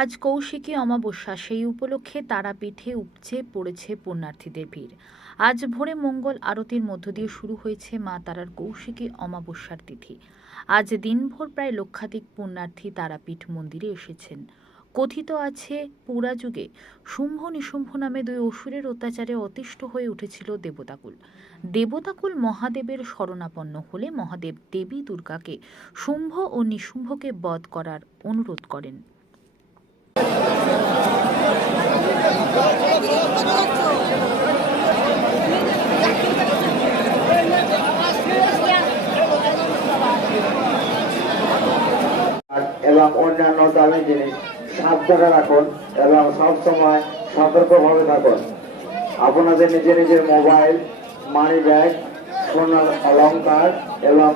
আজ কৌশিকী অমাবস্যা, সেই উপলক্ষে তারাপীঠে উপচে পড়েছে পুণ্যার্থীদের ভিড়। আজ ভোরে মঙ্গল আরতির মধ্য দিয়ে শুরু হয়েছে মা তারার কৌশিকী অমাবস্যার তিথি। আজ দিনভর প্রায় লক্ষাধিক পুণ্যার্থী তারাপীঠ মন্দিরে এসেছেন। কথিত আছে, পুরা যুগে শুম্ভ নিশুম্ভ নামে দুই অসুরের অত্যাচারে অতিষ্ঠ হয়ে উঠেছিল দেবতাকুল। দেবতাকুল মহাদেবের শরণাপন্ন হলে মহাদেব দেবী দুর্গাকে শুম্ভ ও নিশুম্ভকে বধ করার অনুরোধ করেন। এবং অন্যান্য দামি জিনিস সাবধানে রাখুন এবং সবসময় সতর্কভাবে থাকুন। আপনাদের নিজের নিজের মোবাইল, মানি ব্যাগ, সোনার অলংকার এবং